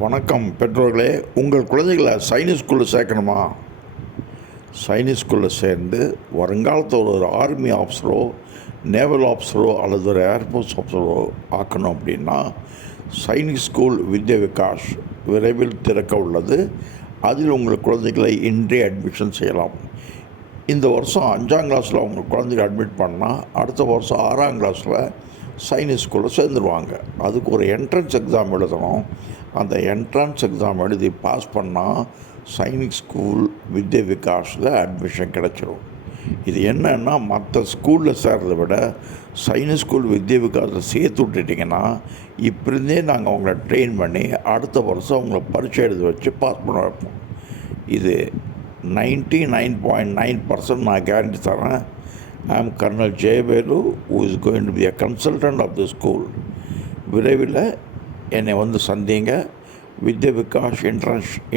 வணக்கம் பெற்றோர்களே. உங்கள் குழந்தைகளை சைனிக் ஸ்கூலில் சேர்க்கணுமா? சைனிக் ஸ்கூலில் சேர்ந்து வருங்காலத்தில் ஒரு ஆர்மி ஆஃபீஸரோ, நேவல் ஆஃபீஸரோ அல்லது ஒரு ஏர்ஃபோர்ஸ் ஆஃபீஸரோ ஆக்கணும் அப்படின்னா சைனிக் ஸ்கூல் வித்யா விகாஸ் விரைவில் திறக்க உள்ளது. அதில் உங்கள் குழந்தைகளை இன்றே அட்மிஷன் செய்யலாம். இந்த வருஷம் 5ஆம் கிளாஸில் உங்கள் குழந்தைகளை அட்மிட் பண்ணால் அடுத்த வருஷம் 6ஆம் கிளாஸில் சைனிக் ஸ்கூலில் சேர்ந்துருவாங்க. அதுக்கு ஒரு என்ட்ரன்ஸ் எக்ஸாம் எழுதணும். அந்த என்ட்ரன்ஸ் எக்ஸாம் எழுதி பாஸ் பண்ணால் சைனிக் ஸ்கூல் வித்யா விகாஸில் அட்மிஷன் கிடச்சிரும். இது என்னன்னா, மற்ற ஸ்கூலில் சேர்றதை விட சைனிக் ஸ்கூல் வித்யா விகாஸில் சேர்த்து விட்டுட்டிங்கன்னா இப்படிருந்தே நாங்கள் அவங்கள ட்ரெயின் பண்ணி அடுத்த வருஷம் அவங்கள பரீட்சை எழுத வச்சு பாஸ் பண்ண வைப்போம். இது 99.9% நான் கேரண்டி தரேன். I am Colonel Jayavelu, who is going to be a consultant of the school. விரைவில் என்னை வந்து சந்திங்க. Vidya Vikas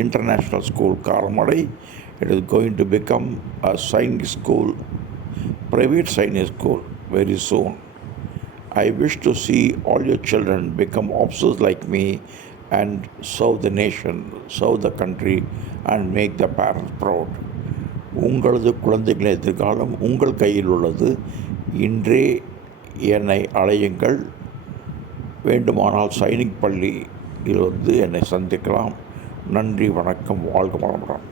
international school Karamadai. It is going to become a science school, private science school very soon. I wish to see all your children become officers like me and serve the nation, serve the country and make the parents proud. உங்களது குழந்தைகளின் எதிர்காலம் உங்கள் கையில் உள்ளது. இன்றே என்னை அழையுங்கள். வேண்டுமானால் சைனிக் பள்ளியில் வந்து என்னை சந்திக்கலாம். நன்றி, வணக்கம், வாழ்க வளமுடன்.